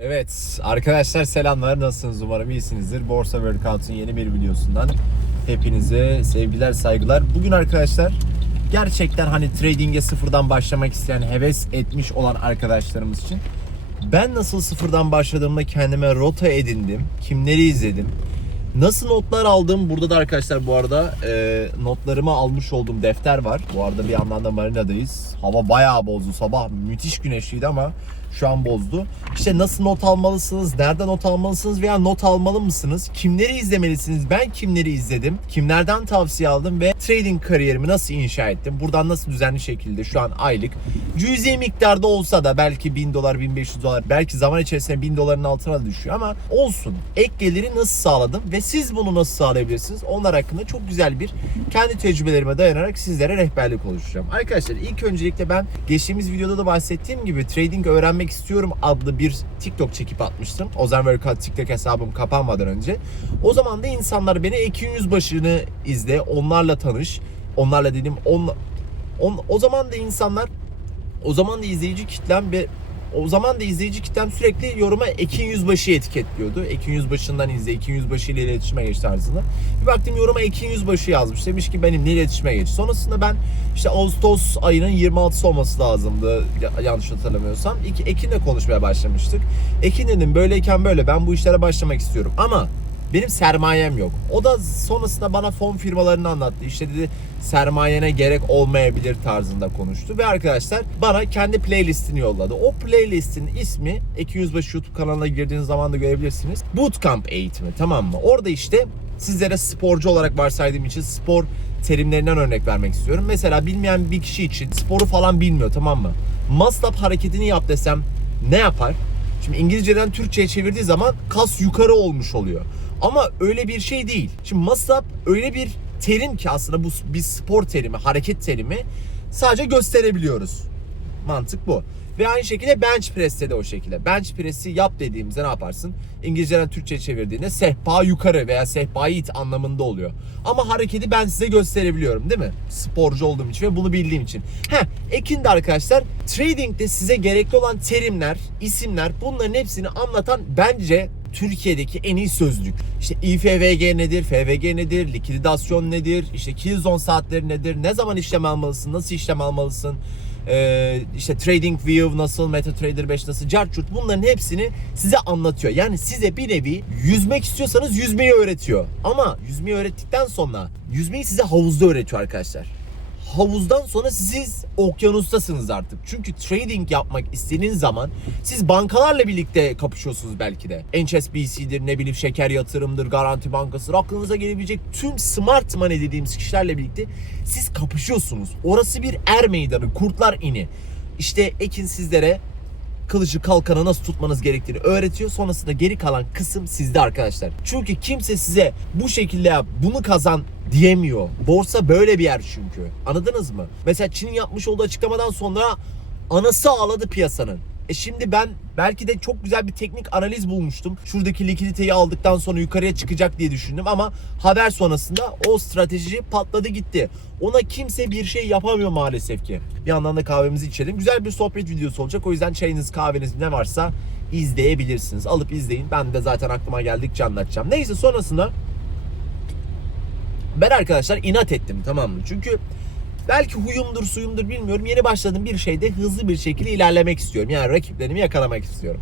Evet arkadaşlar selamlar nasılsınız umarım iyisinizdir. Borsa Workout'un yeni bir videosundan hepinize sevgiler saygılar. Bugün arkadaşlar gerçekten hani trading'e sıfırdan başlamak isteyen heves etmiş olan arkadaşlarımız için ben nasıl sıfırdan başladığımda kendime rota edindim, kimleri izledim, Nasıl notlar aldım? Burada da arkadaşlar bu arada e, notlarımı almış olduğum defter var. Bu arada bir yandan da marinadayız. Hava bayağı bozdu. Sabah müthiş güneşliydi ama şu an bozdu. İşte nasıl not almalısınız, nereden not almalısınız veya not almalı mısınız? Kimleri izlemelisiniz? Ben kimleri izledim? Kimlerden tavsiye aldım ve trading kariyerimi nasıl inşa ettim? Buradan nasıl düzenli şekilde şu an aylık cüzi miktarda olsa da belki 1000 dolar, 1500 dolar, belki zaman içerisinde 1000 doların altına düşüyor ama olsun. Ek geliri nasıl sağladım ve siz bunu nasıl sağlayabilirsiniz? Onlar hakkında çok güzel bir kendi tecrübelerime dayanarak sizlere rehberlik oluşturacağım. Arkadaşlar ilk öncelikle ben geçtiğimiz videoda da bahsettiğim gibi trading öğrenmek istiyorum adlı bir TikTok çekip atmıştım. Ozan Workout TikTok hesabım kapanmadan önce. O zaman da insanlar beni Ekin Yüzbaşı'nı izle, onlarla tanış. Onlarla dedim, on, on, o zaman da insanlar o zaman da izleyici kitlem ve o zaman da izleyici kitlem sürekli yoruma Ekin Yüzbaşı etiketliyordu. Ekin Yüzbaşı'ndan izle, Ekin Yüzbaşı ile iletişime geç tarzında. Bir baktım yoruma Ekin Yüzbaşı yazmış. Demiş ki benimle iletişime geç. Sonrasında ben işte Ağustos ayının 26'sı olması lazımdı ya- yanlış hatırlamıyorsam. Ekin'le konuşmaya başlamıştık. Ekin dedim böyleyken böyle ben bu işlere başlamak istiyorum ama benim sermayem yok. O da sonrasında bana fon firmalarını anlattı. İşte dedi sermayene gerek olmayabilir tarzında konuştu. Ve arkadaşlar bana kendi playlistini yolladı. O playlistin ismi Eki Yüzbaşı YouTube kanalına girdiğiniz zaman da görebilirsiniz. Bootcamp eğitimi tamam mı? Orada işte sizlere sporcu olarak varsaydığım için spor terimlerinden örnek vermek istiyorum. Mesela bilmeyen bir kişi için sporu falan bilmiyor tamam mı? Up hareketini yap desem ne yapar? Şimdi İngilizceden Türkçe'ye çevirdiği zaman kas yukarı olmuş oluyor. Ama öyle bir şey değil. Şimdi up öyle bir terim ki aslında bu bir spor terimi, hareket terimi. Sadece gösterebiliyoruz. Mantık bu. Ve aynı şekilde bench press'te de o şekilde. Bench press'i yap dediğimizde ne yaparsın? İngilizceden Türkçe çevirdiğinde sehpa yukarı veya sehpayı it anlamında oluyor. Ama hareketi ben size gösterebiliyorum değil mi? Sporcu olduğum için ve bunu bildiğim için. Heh, Ekin de arkadaşlar trading'de size gerekli olan terimler, isimler bunların hepsini anlatan bence Türkiye'deki en iyi sözlük. İşte IFVG nedir, FVG nedir, likidasyon nedir, işte kill zone saatleri nedir, ne zaman işlem almalısın, nasıl işlem almalısın, ee, işte Trading View nasıl, MetaTrader 5 nasıl, Chartchart bunların hepsini size anlatıyor. Yani size bir nevi yüzmek istiyorsanız yüzmeyi öğretiyor. Ama yüzmeyi öğrettikten sonra yüzmeyi size havuzda öğretiyor arkadaşlar havuzdan sonra siz okyanustasınız artık. Çünkü trading yapmak istediğiniz zaman siz bankalarla birlikte kapışıyorsunuz belki de. HSBC'dir, ne bileyim şeker yatırımdır, garanti bankasıdır. Aklınıza gelebilecek tüm smart money dediğimiz kişilerle birlikte siz kapışıyorsunuz. Orası bir er meydanı, kurtlar ini. İşte Ekin sizlere kılıcı kalkanı nasıl tutmanız gerektiğini öğretiyor. Sonrasında geri kalan kısım sizde arkadaşlar. Çünkü kimse size bu şekilde bunu kazan diyemiyor. Borsa böyle bir yer çünkü. Anladınız mı? Mesela Çin'in yapmış olduğu açıklamadan sonra anası ağladı piyasanın. E şimdi ben belki de çok güzel bir teknik analiz bulmuştum. Şuradaki likiditeyi aldıktan sonra yukarıya çıkacak diye düşündüm ama haber sonrasında o strateji patladı gitti. Ona kimse bir şey yapamıyor maalesef ki. Bir yandan da kahvemizi içelim. Güzel bir sohbet videosu olacak. O yüzden çayınız, kahveniz ne varsa izleyebilirsiniz. Alıp izleyin. Ben de zaten aklıma geldikçe anlatacağım. Neyse sonrasında ben arkadaşlar inat ettim tamam mı? Çünkü belki huyumdur suyumdur bilmiyorum. Yeni başladığım bir şeyde hızlı bir şekilde ilerlemek istiyorum. Yani rakiplerimi yakalamak istiyorum.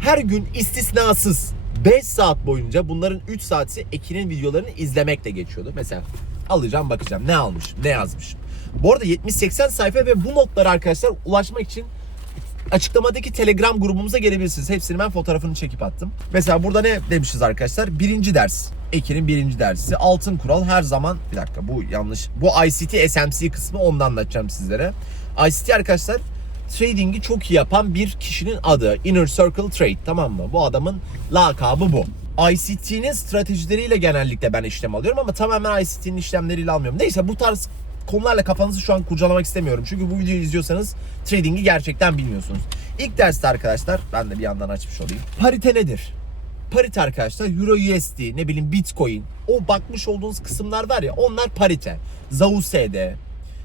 Her gün istisnasız 5 saat boyunca bunların 3 saati Ekin'in videolarını izlemekle geçiyordu. Mesela alacağım bakacağım ne almış ne yazmış. Bu arada 70-80 sayfa ve bu notlara arkadaşlar ulaşmak için açıklamadaki Telegram grubumuza gelebilirsiniz. Hepsini ben fotoğrafını çekip attım. Mesela burada ne demişiz arkadaşlar? Birinci ders. Ekin'in birinci dersi. Altın kural her zaman... Bir dakika bu yanlış. Bu ICT SMC kısmı ondan anlatacağım sizlere. ICT arkadaşlar trading'i çok iyi yapan bir kişinin adı. Inner Circle Trade tamam mı? Bu adamın lakabı bu. ICT'nin stratejileriyle genellikle ben işlem alıyorum ama tamamen ICT'nin işlemleriyle almıyorum. Neyse bu tarz konularla kafanızı şu an kurcalamak istemiyorum. Çünkü bu videoyu izliyorsanız trading'i gerçekten bilmiyorsunuz. İlk derste arkadaşlar ben de bir yandan açmış olayım. Parite nedir? Parite arkadaşlar Euro USD ne bileyim Bitcoin o bakmış olduğunuz kısımlar var ya onlar parite. ZAUSD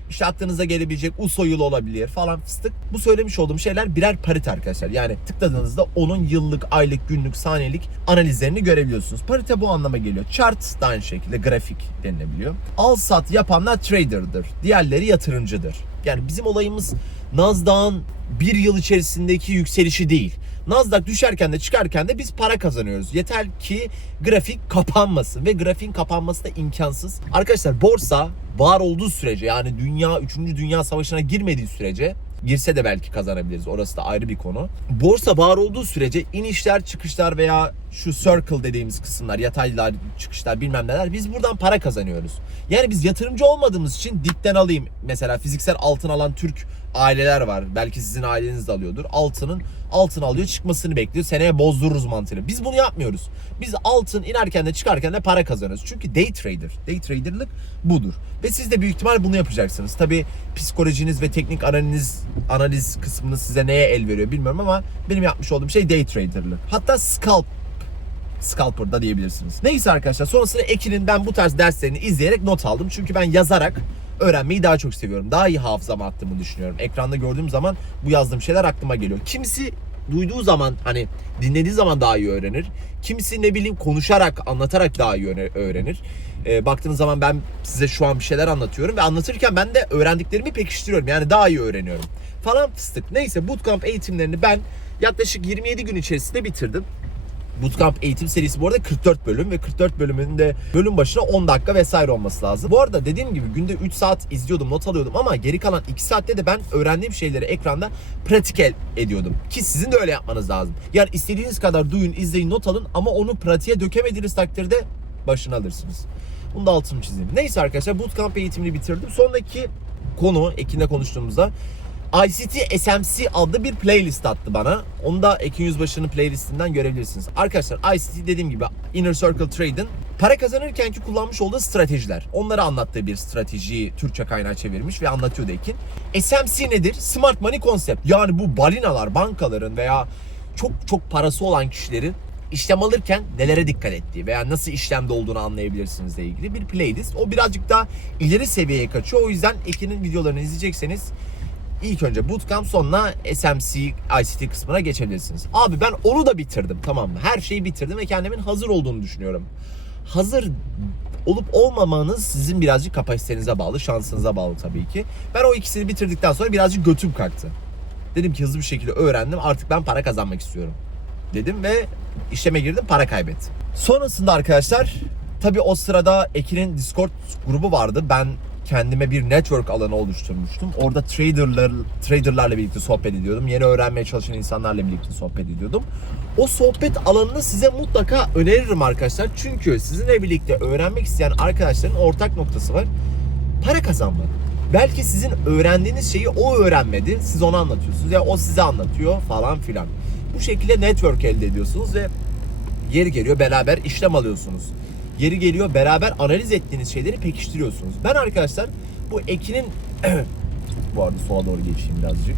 işte aklınıza gelebilecek USO yılı olabilir falan fıstık. Bu söylemiş olduğum şeyler birer parite arkadaşlar. Yani tıkladığınızda onun yıllık, aylık, günlük, saniyelik analizlerini görebiliyorsunuz. Parite bu anlama geliyor. Chart da aynı şekilde grafik denilebiliyor. Al sat yapanlar trader'dır. Diğerleri yatırımcıdır. Yani bizim olayımız Nasdaq'ın bir yıl içerisindeki yükselişi değil. Nasdaq düşerken de çıkarken de biz para kazanıyoruz. Yeter ki grafik kapanmasın ve grafiğin kapanması da imkansız. Arkadaşlar borsa var olduğu sürece yani dünya 3. Dünya Savaşı'na girmediği sürece girse de belki kazanabiliriz. Orası da ayrı bir konu. Borsa var olduğu sürece inişler, çıkışlar veya şu circle dediğimiz kısımlar, yataylar, çıkışlar bilmem neler biz buradan para kazanıyoruz. Yani biz yatırımcı olmadığımız için dipten alayım. Mesela fiziksel altın alan Türk aileler var. Belki sizin aileniz de alıyordur. Altının altın alıyor çıkmasını bekliyor. Seneye bozdururuz mantığıyla. Biz bunu yapmıyoruz. Biz altın inerken de çıkarken de para kazanıyoruz. Çünkü day trader. Day trader'lık budur. Ve siz de büyük ihtimal bunu yapacaksınız. Tabi psikolojiniz ve teknik analiz analiz kısmını size neye el veriyor bilmiyorum ama benim yapmış olduğum şey day trader'lık. Hatta scalp Scalper da diyebilirsiniz. Neyse arkadaşlar sonrasında Ekin'in ben bu tarz derslerini izleyerek not aldım. Çünkü ben yazarak öğrenmeyi daha çok seviyorum. Daha iyi hafızama attığımı düşünüyorum. Ekranda gördüğüm zaman bu yazdığım şeyler aklıma geliyor. Kimisi duyduğu zaman hani dinlediği zaman daha iyi öğrenir. Kimisi ne bileyim konuşarak, anlatarak daha iyi öğre- öğrenir. Ee, baktığınız zaman ben size şu an bir şeyler anlatıyorum ve anlatırken ben de öğrendiklerimi pekiştiriyorum. Yani daha iyi öğreniyorum. Falan fıstık. Neyse bootcamp eğitimlerini ben yaklaşık 27 gün içerisinde bitirdim. Bootcamp eğitim serisi bu arada 44 bölüm ve 44 bölümün de bölüm başına 10 dakika vesaire olması lazım. Bu arada dediğim gibi günde 3 saat izliyordum, not alıyordum ama geri kalan 2 saatte de ben öğrendiğim şeyleri ekranda pratik ediyordum. Ki sizin de öyle yapmanız lazım. Yani istediğiniz kadar duyun, izleyin, not alın ama onu pratiğe dökemediğiniz takdirde başını alırsınız. Bunu da altını çizeyim. Neyse arkadaşlar bootcamp eğitimini bitirdim. Sonraki konu Ekin'le konuştuğumuzda ICT SMC adlı bir playlist attı bana. Onu da Ekin Yüzbaşı'nın playlistinden görebilirsiniz. Arkadaşlar ICT dediğim gibi Inner Circle Trade'in para kazanırkenki kullanmış olduğu stratejiler. Onları anlattığı bir stratejiyi Türkçe kaynağı çevirmiş ve anlatıyordu Ekin. SMC nedir? Smart Money Concept. Yani bu balinalar, bankaların veya çok çok parası olan kişilerin işlem alırken nelere dikkat ettiği veya nasıl işlemde olduğunu anlayabilirsiniz ile ilgili bir playlist. O birazcık daha ileri seviyeye kaçıyor. O yüzden Ekin'in videolarını izleyecekseniz İlk önce bootcamp sonra SMC ICT kısmına geçebilirsiniz. Abi ben onu da bitirdim tamam mı? Her şeyi bitirdim ve kendimin hazır olduğunu düşünüyorum. Hazır olup olmamanız sizin birazcık kapasitenize bağlı, şansınıza bağlı tabii ki. Ben o ikisini bitirdikten sonra birazcık götüm kalktı. Dedim ki hızlı bir şekilde öğrendim artık ben para kazanmak istiyorum. Dedim ve işleme girdim para kaybettim. Sonrasında arkadaşlar tabii o sırada Ekin'in Discord grubu vardı. Ben kendime bir network alanı oluşturmuştum. Orada traderlar traderlarla birlikte sohbet ediyordum. Yeni öğrenmeye çalışan insanlarla birlikte sohbet ediyordum. O sohbet alanını size mutlaka öneririm arkadaşlar. Çünkü sizinle birlikte öğrenmek isteyen arkadaşların ortak noktası var. Para kazanmak. Belki sizin öğrendiğiniz şeyi o öğrenmedi. Siz ona anlatıyorsunuz ya o size anlatıyor falan filan. Bu şekilde network elde ediyorsunuz ve yeri geliyor beraber işlem alıyorsunuz. Yeri geliyor beraber analiz ettiğiniz şeyleri pekiştiriyorsunuz. Ben arkadaşlar bu Ekin'in bu arada sola doğru geçeyim birazcık.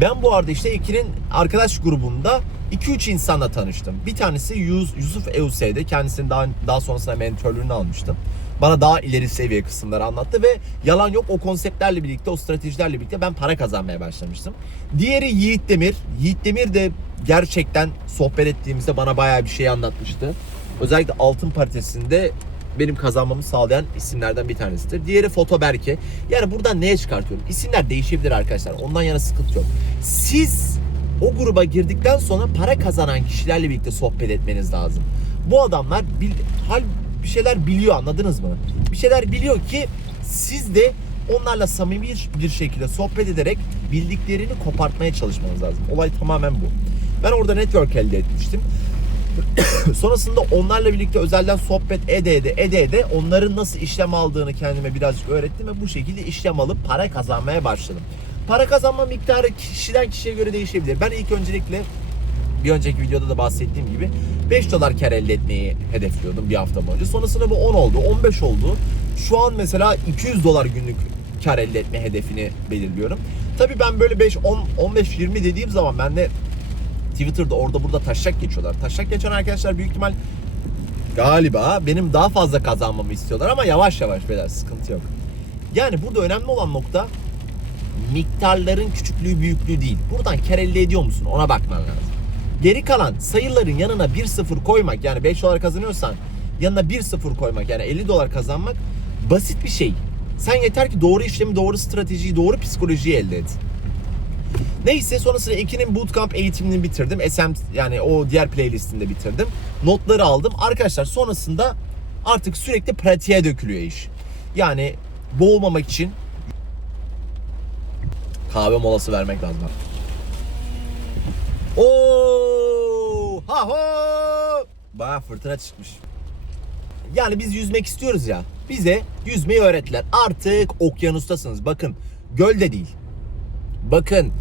Ben bu arada işte Ekin'in arkadaş grubunda 2-3 insanla tanıştım. Bir tanesi Yus- Yusuf Eusey'de. Kendisinin daha, daha sonrasında mentörlüğünü almıştım. Bana daha ileri seviye kısımları anlattı ve yalan yok o konseptlerle birlikte, o stratejilerle birlikte ben para kazanmaya başlamıştım. Diğeri Yiğit Demir. Yiğit Demir de gerçekten sohbet ettiğimizde bana bayağı bir şey anlatmıştı. Özellikle altın paritesinde benim kazanmamı sağlayan isimlerden bir tanesidir. Diğeri Foto Berke. Yani buradan neye çıkartıyorum? İsimler değişebilir arkadaşlar. Ondan yana sıkıntı yok. Siz o gruba girdikten sonra para kazanan kişilerle birlikte sohbet etmeniz lazım. Bu adamlar bil, hal bir şeyler biliyor anladınız mı? Bir şeyler biliyor ki siz de onlarla samimi bir şekilde sohbet ederek bildiklerini kopartmaya çalışmanız lazım. Olay tamamen bu. Ben orada network elde etmiştim. Sonrasında onlarla birlikte özelden sohbet ede ede ede ede onların nasıl işlem aldığını kendime birazcık öğrettim ve bu şekilde işlem alıp para kazanmaya başladım. Para kazanma miktarı kişiden kişiye göre değişebilir. Ben ilk öncelikle bir önceki videoda da bahsettiğim gibi 5 dolar kar elde etmeyi hedefliyordum bir hafta boyunca. Sonrasında bu 10 oldu, 15 oldu. Şu an mesela 200 dolar günlük kar elde etme hedefini belirliyorum. Tabii ben böyle 5, 10, 15, 20 dediğim zaman ben de Twitter'da orada burada taşak geçiyorlar. Taşak geçen arkadaşlar büyük ihtimal galiba benim daha fazla kazanmamı istiyorlar ama yavaş yavaş beyler sıkıntı yok. Yani burada önemli olan nokta miktarların küçüklüğü büyüklüğü değil. Buradan kar elde ediyor musun ona bakman lazım. Geri kalan sayıların yanına 1-0 koymak yani 5 dolar kazanıyorsan yanına 1-0 koymak yani 50 dolar kazanmak basit bir şey. Sen yeter ki doğru işlemi, doğru stratejiyi, doğru psikolojiyi elde et. Neyse sonrasında Ekin'in bootcamp eğitimini bitirdim. SM yani o diğer playlistinde bitirdim. Notları aldım. Arkadaşlar sonrasında artık sürekli pratiğe dökülüyor iş. Yani boğulmamak için kahve molası vermek lazım. Oo! Ha ho! Baya fırtına çıkmış. Yani biz yüzmek istiyoruz ya. Bize yüzmeyi öğrettiler. Artık okyanustasınız. Bakın göl de değil. Bakın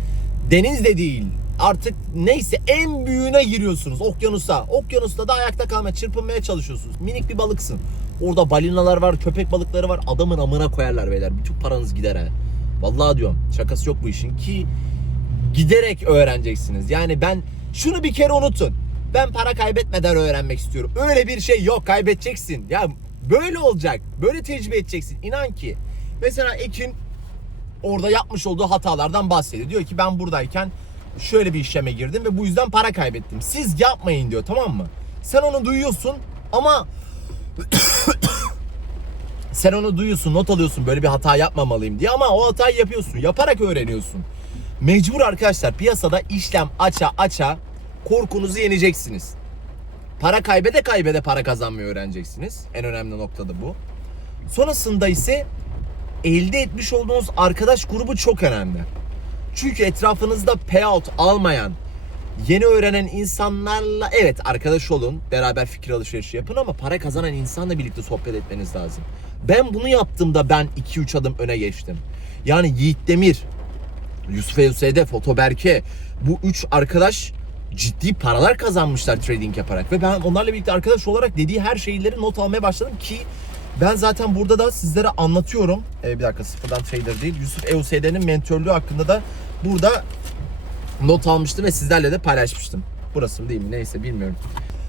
deniz de değil. Artık neyse en büyüğüne giriyorsunuz okyanusa. Okyanusta da ayakta kalmaya, çırpınmaya çalışıyorsunuz. Minik bir balıksın. Orada balinalar var, köpek balıkları var. Adamın amına koyarlar beyler. Bütün paranız gider ha. Vallahi diyorum şakası yok bu işin ki giderek öğreneceksiniz. Yani ben şunu bir kere unutun. Ben para kaybetmeden öğrenmek istiyorum. Öyle bir şey yok kaybedeceksin. Ya böyle olacak. Böyle tecrübe edeceksin. İnan ki. Mesela Ekin orada yapmış olduğu hatalardan bahsediyor. Diyor ki ben buradayken şöyle bir işleme girdim ve bu yüzden para kaybettim. Siz yapmayın diyor tamam mı? Sen onu duyuyorsun ama sen onu duyuyorsun, not alıyorsun böyle bir hata yapmamalıyım diye ama o hatayı yapıyorsun. Yaparak öğreniyorsun. Mecbur arkadaşlar piyasada işlem aça aça korkunuzu yeneceksiniz. Para kaybede kaybede para kazanmayı öğreneceksiniz. En önemli nokta da bu. Sonrasında ise elde etmiş olduğunuz arkadaş grubu çok önemli. Çünkü etrafınızda payout almayan, yeni öğrenen insanlarla evet arkadaş olun, beraber fikir alışverişi yapın ama para kazanan insanla birlikte sohbet etmeniz lazım. Ben bunu yaptığımda ben 2-3 adım öne geçtim. Yani Yiğit Demir, Yusuf Eusede, Foto Berke bu üç arkadaş ciddi paralar kazanmışlar trading yaparak ve ben onlarla birlikte arkadaş olarak dediği her şeyleri not almaya başladım ki ben zaten burada da sizlere anlatıyorum. Ee, bir dakika sıfırdan trader değil. Yusuf Eusede'nin mentörlüğü hakkında da burada not almıştım ve sizlerle de paylaşmıştım. Burası mı değil mi neyse bilmiyorum.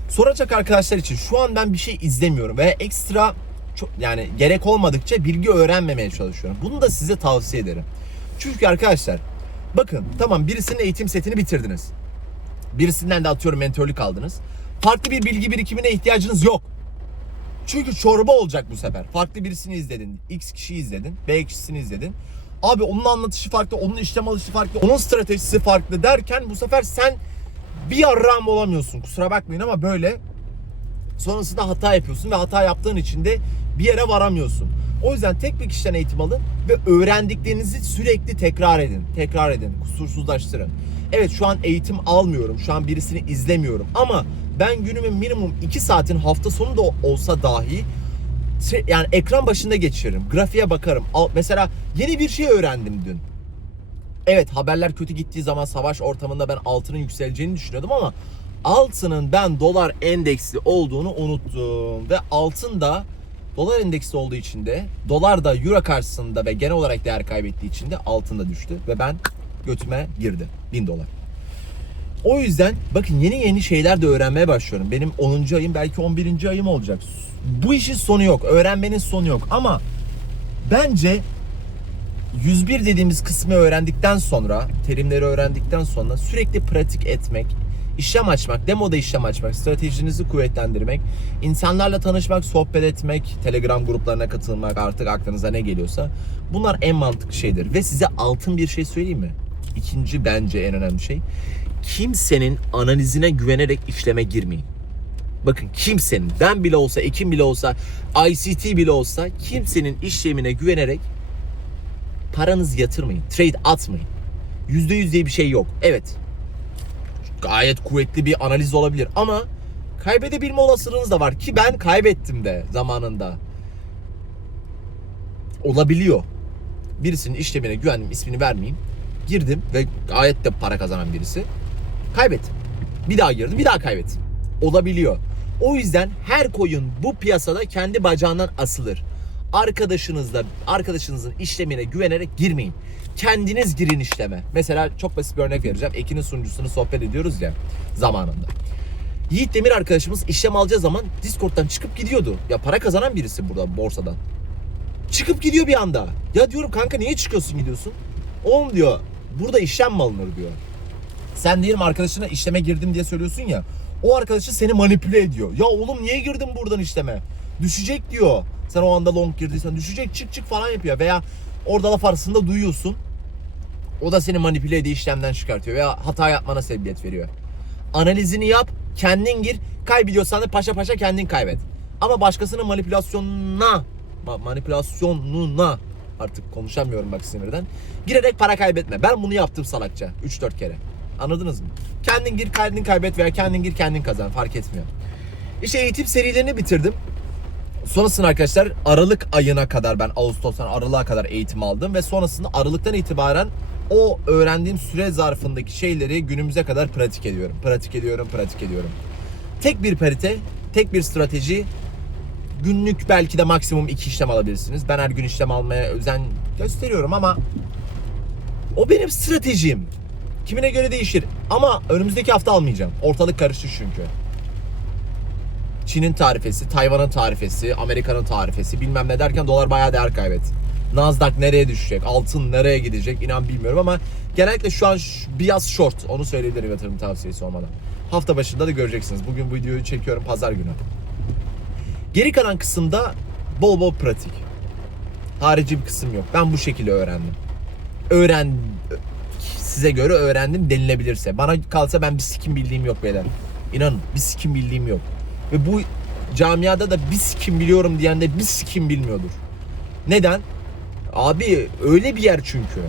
Soracak arkadaşlar için şu an ben bir şey izlemiyorum ve ekstra çok yani gerek olmadıkça bilgi öğrenmemeye çalışıyorum. Bunu da size tavsiye ederim. Çünkü arkadaşlar bakın tamam birisinin eğitim setini bitirdiniz. Birisinden de atıyorum mentörlük aldınız. Farklı bir bilgi birikimine ihtiyacınız yok. Çünkü çorba olacak bu sefer. Farklı birisini izledin. X kişiyi izledin. B kişisini izledin. Abi onun anlatışı farklı, onun işlem alışı farklı, onun stratejisi farklı derken bu sefer sen bir yarrağım olamıyorsun. Kusura bakmayın ama böyle sonrasında hata yapıyorsun ve hata yaptığın için de bir yere varamıyorsun. O yüzden tek bir kişiden eğitim alın ve öğrendiklerinizi sürekli tekrar edin. Tekrar edin, kusursuzlaştırın. Evet şu an eğitim almıyorum, şu an birisini izlemiyorum ama ben günümün minimum 2 saatin hafta sonu da olsa dahi yani ekran başında geçiririm. Grafiğe bakarım. Mesela yeni bir şey öğrendim dün. Evet haberler kötü gittiği zaman savaş ortamında ben altının yükseleceğini düşünüyordum ama altının ben dolar endeksli olduğunu unuttum. Ve altın da dolar endeksli olduğu için de dolar da euro karşısında ve genel olarak değer kaybettiği için de altın düştü. Ve ben götüme girdi 1000 dolar. O yüzden bakın yeni yeni şeyler de öğrenmeye başlıyorum. Benim 10. ayım belki 11. ayım olacak. Bu işin sonu yok. Öğrenmenin sonu yok. Ama bence 101 dediğimiz kısmı öğrendikten sonra, terimleri öğrendikten sonra sürekli pratik etmek, işlem açmak, demoda işlem açmak, stratejinizi kuvvetlendirmek, insanlarla tanışmak, sohbet etmek, Telegram gruplarına katılmak artık aklınıza ne geliyorsa bunlar en mantıklı şeydir. Ve size altın bir şey söyleyeyim mi? İkinci bence en önemli şey. Kimsenin analizine güvenerek işleme girmeyin. Bakın kimsenin, ben bile olsa, Ekim bile olsa, ICT bile olsa kimsenin işlemine güvenerek paranızı yatırmayın. Trade atmayın. %100 diye bir şey yok. Evet. Gayet kuvvetli bir analiz olabilir ama kaybedebilme olasılığınız da var ki ben kaybettim de zamanında. Olabiliyor. Birisinin işlemine güvendim, ismini vermeyeyim. Girdim ve gayet de para kazanan birisi. Kaybettim. Bir daha girdim, bir daha kaybettim. Olabiliyor. O yüzden her koyun bu piyasada kendi bacağından asılır. Arkadaşınızla, arkadaşınızın işlemine güvenerek girmeyin. Kendiniz girin işleme. Mesela çok basit bir örnek vereceğim. Ekin'in sunucusunu sohbet ediyoruz ya zamanında. Yiğit Demir arkadaşımız işlem alacağı zaman Discord'dan çıkıp gidiyordu. Ya para kazanan birisi burada borsadan. Çıkıp gidiyor bir anda. Ya diyorum kanka niye çıkıyorsun gidiyorsun? Oğlum diyor burada işlem mi alınır diyor. Sen diyelim arkadaşına işleme girdim diye söylüyorsun ya. O arkadaşı seni manipüle ediyor. Ya oğlum niye girdin buradan işleme? Düşecek diyor. Sen o anda long girdiysen düşecek çık çık falan yapıyor. Veya orada laf arasında duyuyorsun. O da seni manipüle ediyor işlemden çıkartıyor. Veya hata yapmana sebebiyet veriyor. Analizini yap, kendin gir. Kaybediyorsan da paşa paşa kendin kaybet. Ama başkasının manipülasyonuna, ma- manipülasyonuna artık konuşamıyorum bak sinirden. Girerek para kaybetme. Ben bunu yaptım salakça 3-4 kere. Anladınız mı? Kendin gir, kendin kaybet veya kendin gir, kendin kazan. Fark etmiyor. İşte eğitim serilerini bitirdim. Sonrasında arkadaşlar Aralık ayına kadar ben Ağustos'tan Aralık'a kadar eğitim aldım ve sonrasında Aralık'tan itibaren o öğrendiğim süre zarfındaki şeyleri günümüze kadar pratik ediyorum. Pratik ediyorum, pratik ediyorum. Tek bir parite, tek bir strateji. Günlük belki de maksimum iki işlem alabilirsiniz. Ben her gün işlem almaya özen gösteriyorum ama o benim stratejim. Kimine göre değişir. Ama önümüzdeki hafta almayacağım. Ortalık karıştı çünkü. Çin'in tarifesi, Tayvan'ın tarifesi, Amerika'nın tarifesi bilmem ne derken dolar bayağı değer kaybetti. Nasdaq nereye düşecek, altın nereye gidecek inan bilmiyorum ama genellikle şu an biraz short onu söyleyebilirim yatırım tavsiyesi olmadan. Hafta başında da göreceksiniz. Bugün bu videoyu çekiyorum pazar günü. Geri kalan kısımda bol bol pratik. Harici bir kısım yok. Ben bu şekilde öğrendim. Öğren size göre öğrendim denilebilirse. Bana kalsa ben bir sikim bildiğim yok beyler. İnanın bir sikim bildiğim yok. Ve bu camiada da bir sikim biliyorum diyen de bir sikim bilmiyordur. Neden? Abi öyle bir yer çünkü.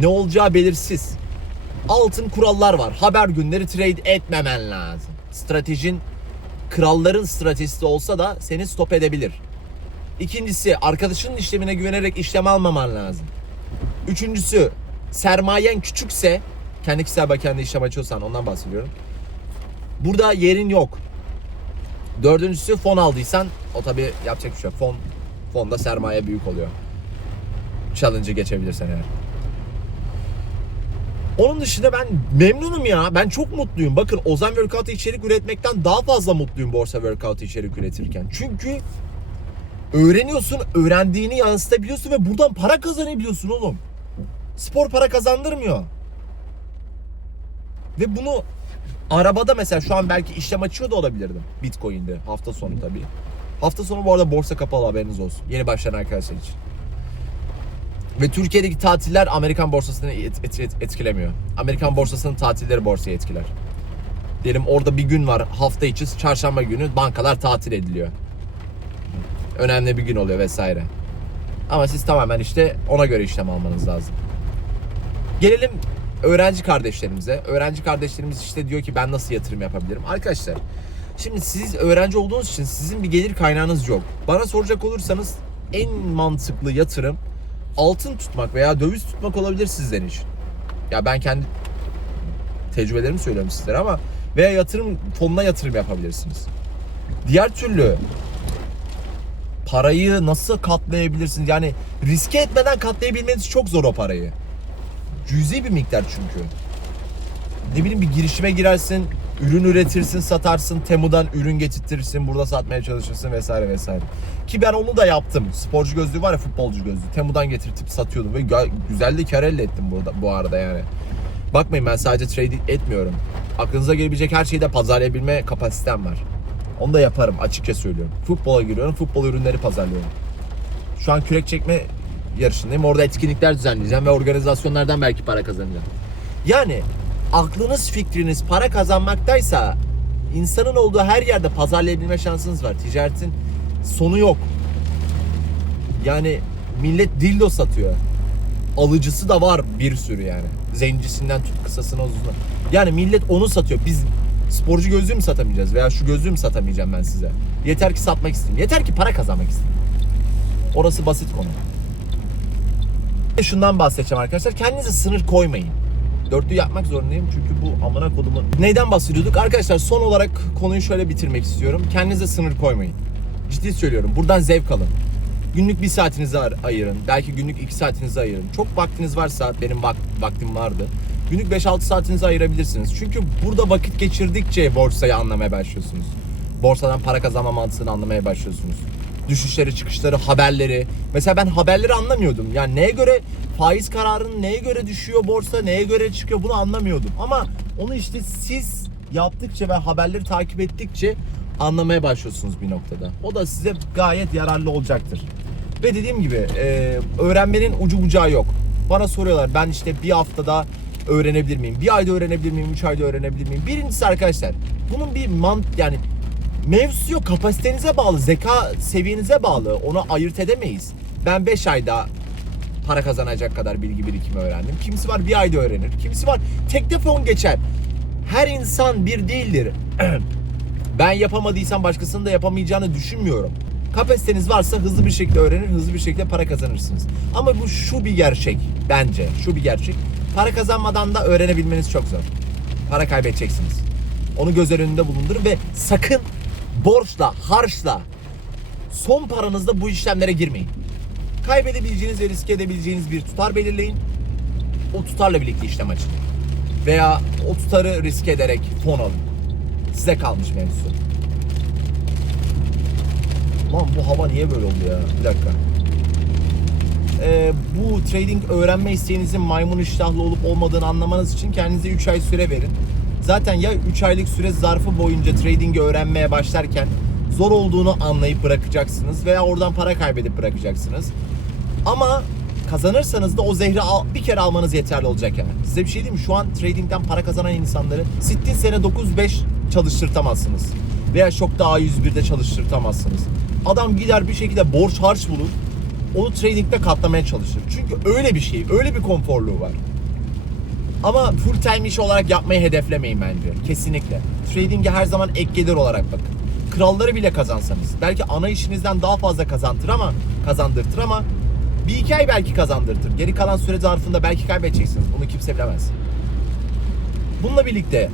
Ne olacağı belirsiz. Altın kurallar var. Haber günleri trade etmemen lazım. Stratejin kralların stratejisi olsa da seni stop edebilir. İkincisi arkadaşının işlemine güvenerek işlem almaman lazım. Üçüncüsü sermayen küçükse kendi kişisel bakiyende işlem açıyorsan ondan bahsediyorum. Burada yerin yok. Dördüncüsü fon aldıysan o tabi yapacak bir şey yok. Fon, fonda sermaye büyük oluyor. Challenge'ı geçebilirsen eğer. Onun dışında ben memnunum ya. Ben çok mutluyum. Bakın Ozan Workout içerik üretmekten daha fazla mutluyum Borsa Workout içerik üretirken. Çünkü öğreniyorsun, öğrendiğini yansıtabiliyorsun ve buradan para kazanabiliyorsun oğlum. Spor para kazandırmıyor. Ve bunu arabada mesela şu an belki işlem açıyor da olabilirdim. Bitcoin'de hafta sonu tabii. Hafta sonu bu arada borsa kapalı haberiniz olsun. Yeni başlayan arkadaşlar için. Ve Türkiye'deki tatiller Amerikan borsasını et- et- et- etkilemiyor. Amerikan borsasının tatilleri borsayı etkiler. Diyelim orada bir gün var hafta içi çarşamba günü bankalar tatil ediliyor. Önemli bir gün oluyor vesaire. Ama siz tamamen işte ona göre işlem almanız lazım. Gelelim öğrenci kardeşlerimize. Öğrenci kardeşlerimiz işte diyor ki ben nasıl yatırım yapabilirim? Arkadaşlar şimdi siz öğrenci olduğunuz için sizin bir gelir kaynağınız yok. Bana soracak olursanız en mantıklı yatırım altın tutmak veya döviz tutmak olabilir sizler için. Ya ben kendi tecrübelerimi söylüyorum sizlere ama veya yatırım fonuna yatırım yapabilirsiniz. Diğer türlü parayı nasıl katlayabilirsiniz? Yani riske etmeden katlayabilmeniz çok zor o parayı. Cüzi bir miktar çünkü. Ne bileyim bir girişime girersin, ürün üretirsin, satarsın, Temu'dan ürün getirtirsin, burada satmaya çalışırsın vesaire vesaire. Ki ben onu da yaptım. Sporcu gözlüğü var ya futbolcu gözlüğü. Temu'dan getirtip satıyordum ve güzel de kar elde ettim burada, bu arada yani. Bakmayın ben sadece trade etmiyorum. Aklınıza gelebilecek her şeyi de pazarlayabilme kapasitem var. Onu da yaparım açıkça söylüyorum. Futbola giriyorum, futbol ürünleri pazarlıyorum. Şu an kürek çekme yarışındayım. Orada etkinlikler düzenleyeceğim ve organizasyonlardan belki para kazanacağım. Yani aklınız fikriniz para kazanmaktaysa insanın olduğu her yerde pazarlayabilme şansınız var. Ticaretin sonu yok. Yani millet dildo satıyor. Alıcısı da var bir sürü yani. Zencisinden tut kısasına uzununa. Yani millet onu satıyor. Biz sporcu gözlüğü mü satamayacağız veya şu gözlüğü mü satamayacağım ben size? Yeter ki satmak isteyeyim. Yeter ki para kazanmak isteyeyim. Orası basit konu. Şundan bahsedeceğim arkadaşlar. Kendinize sınır koymayın. Dörtlü yapmak zorundayım çünkü bu amına kodumun. Neyden bahsediyorduk? Arkadaşlar son olarak konuyu şöyle bitirmek istiyorum. Kendinize sınır koymayın. Ciddi söylüyorum. Buradan zevk alın. Günlük bir saatinizi ayırın. Belki günlük iki saatinizi ayırın. Çok vaktiniz varsa benim vak- vaktim vardı. Günlük 5-6 saatinizi ayırabilirsiniz. Çünkü burada vakit geçirdikçe borsayı anlamaya başlıyorsunuz. Borsadan para kazanma mantığını anlamaya başlıyorsunuz. Düşüşleri, çıkışları, haberleri. Mesela ben haberleri anlamıyordum. Yani neye göre faiz kararının neye göre düşüyor borsa, neye göre çıkıyor bunu anlamıyordum. Ama onu işte siz yaptıkça ve haberleri takip ettikçe anlamaya başlıyorsunuz bir noktada. O da size gayet yararlı olacaktır. Ve dediğim gibi e, öğrenmenin ucu bucağı yok. Bana soruyorlar ben işte bir haftada öğrenebilir miyim? Bir ayda öğrenebilir miyim? Üç ayda öğrenebilir miyim? Birincisi arkadaşlar bunun bir mant yani mevzusu yok. Kapasitenize bağlı, zeka seviyenize bağlı. Onu ayırt edemeyiz. Ben 5 ayda para kazanacak kadar bilgi birikimi öğrendim. Kimisi var bir ayda öğrenir. Kimisi var tek telefon geçer. Her insan bir değildir. ben yapamadıysam başkasının da yapamayacağını düşünmüyorum. Kapasiteniz varsa hızlı bir şekilde öğrenir, hızlı bir şekilde para kazanırsınız. Ama bu şu bir gerçek bence, şu bir gerçek. Para kazanmadan da öğrenebilmeniz çok zor. Para kaybedeceksiniz. Onu göz önünde bulundurun ve sakın borçla, harçla, son paranızda bu işlemlere girmeyin. Kaybedebileceğiniz ve riske edebileceğiniz bir tutar belirleyin. O tutarla birlikte işlem açın. Veya o tutarı riske ederek fon alın. Size kalmış mevzusu. Lan bu hava niye böyle oldu ya? Bir dakika. Ee, bu trading öğrenme isteğinizin maymun iştahlı olup olmadığını anlamanız için kendinize 3 ay süre verin. Zaten ya 3 aylık süre zarfı boyunca trading'i öğrenmeye başlarken zor olduğunu anlayıp bırakacaksınız veya oradan para kaybedip bırakacaksınız. Ama kazanırsanız da o zehri al- bir kere almanız yeterli olacak yani. Size bir şey diyeyim mi? Şu an trading'den para kazanan insanları sittin sene 9-5 çalıştırtamazsınız. Veya şokta A101'de çalıştırtamazsınız. Adam gider bir şekilde borç harç bulur. Onu trading'de katlamaya çalışır. Çünkü öyle bir şey, öyle bir konforluğu var. Ama full time iş olarak yapmayı hedeflemeyin bence. Kesinlikle. Trading'e her zaman ek gelir olarak bakın. Kralları bile kazansanız. Belki ana işinizden daha fazla kazandırır ama kazandırtır ama bir iki ay belki kazandırtır. Geri kalan süre zarfında belki kaybedeceksiniz. Bunu kimse bilemez. Bununla birlikte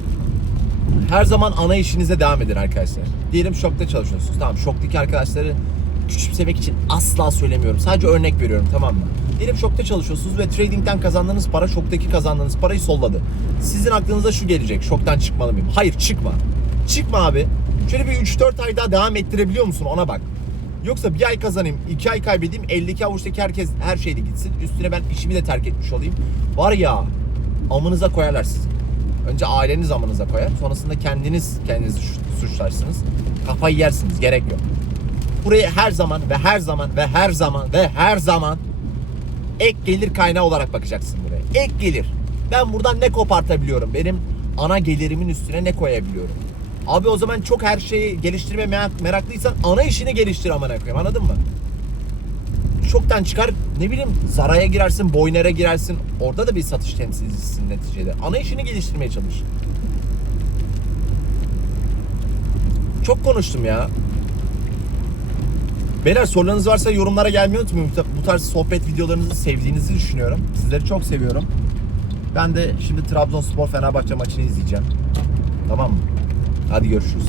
her zaman ana işinize devam edin arkadaşlar. Diyelim şokta çalışıyorsunuz. Tamam şoktaki arkadaşları küçümsemek için asla söylemiyorum. Sadece örnek veriyorum tamam mı? Diyelim şokta çalışıyorsunuz ve trading'den kazandığınız para şoktaki kazandığınız parayı solladı. Sizin aklınıza şu gelecek. Şoktan çıkmalı mıyım? Hayır çıkma. Çıkma abi. Şöyle bir 3-4 ay daha devam ettirebiliyor musun ona bak. Yoksa bir ay kazanayım, iki ay kaybedeyim, 52 avuçtaki herkes her şeyde gitsin. Üstüne ben işimi de terk etmiş olayım. Var ya amınıza koyarlar sizi. Önce aileniz amınıza koyar. Sonrasında kendiniz kendinizi suç- suçlarsınız. Kafayı yersiniz. Gerek yok. Buraya her zaman ve her zaman ve her zaman ve her zaman ek gelir kaynağı olarak bakacaksın buraya. Ek gelir. Ben buradan ne kopartabiliyorum? Benim ana gelirimin üstüne ne koyabiliyorum? Abi o zaman çok her şeyi geliştirme merak, meraklıysan ana işini geliştir amına koyayım. Anladın mı? Çoktan çıkar ne bileyim Zara'ya girersin, Boyner'e girersin. Orada da bir satış temsilcisisin neticede. Ana işini geliştirmeye çalış. Çok konuştum ya. Beyler sorularınız varsa yorumlara gelmeyi unutmayın. Bu tarz sohbet videolarınızı sevdiğinizi düşünüyorum. Sizleri çok seviyorum. Ben de şimdi Trabzonspor Fenerbahçe maçını izleyeceğim. Tamam mı? Hadi görüşürüz.